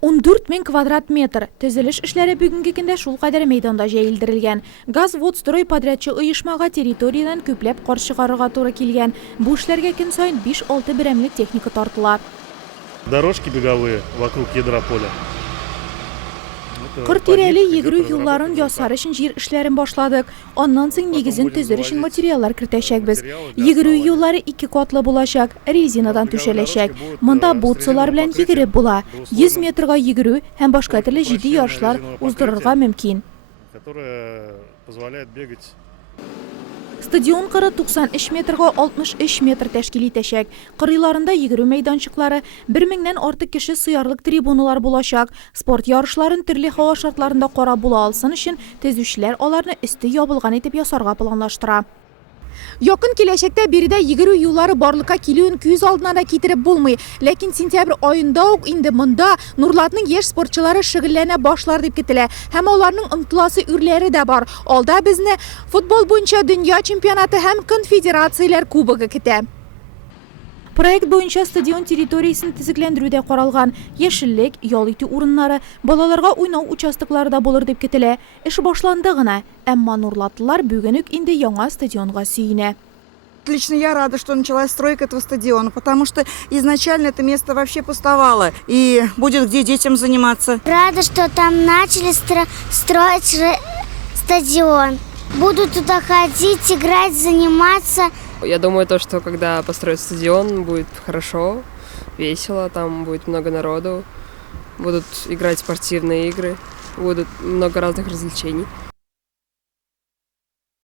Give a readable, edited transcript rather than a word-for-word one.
14 000 kvadrat metr төзелеш эшләре бүгенге көндә шул кадәр мәйданда җәелдерелгән. Газводстрой подрядчы оешмага территориядан күпләп кар чыгарырга туры килгән. Бу эшләргә көн саен 5-6 берәмлек техника тартыла. Дорожки беговые вокруг ядра поля. Кыр тирәле йөгерү юлларын ясар өчен җир эшләрен башладык. Аннан соң нигезен төзер өчен материаллар кертәчәкбез. Йөгерү юллары 2 катлы булачак, резинадан түшәләчәк. Монда бутсылар белән йөгереп була. 100 метрга йөгерү һәм башка төрле җитди ярышлар уздырырга мөмкин. Которая позволяет бегать. Стадион кыры 93 метрга 63 метр тәшкил итәчәк. Кырыйларында йөгерү мәйданчыклары, 1000-нән артык кеше сыярлык трибуналар булачак. Спорт ярышларын төрле һава шартларында карап була алсын өчен төзүчеләр аларны өсте ябылган итеп ясарга планлаштыра. Якын киләчәктә биредә йөгерү юллары барлыкка килүен күз алдына да китереп булмый. Ләкин сентябрь аенда ук инде монда Нурлатның яшь спортчылары шөгыльләнә башлар дип көтелә. Һәм аларның ымтыласы үрләре дә бар. Алда безне футбол буенча дөнья чемпионаты һәм конфедерацияләр кубогы көтә. Проект буенча стадион территориясен төзекләндерүдә каралган. Яшеллек, ял итү урыннары, балаларга уйнау участоклары да булыр дип көтелә. Эш башланды гына, әмма Нурлатлылар бүген үк инде яңа стадионга сөенә. Лично я рада, что началась стройка этого стадиона, потому что изначально это место вообще пустовало. И будет где детям заниматься. Рада, что там начали строить стадион. Буду туда ходить, играть, заниматься. Я думаю, что когда построят стадион, будет хорошо, весело, там будет много народу, будут играть спортивные игры, будут много разных развлечений.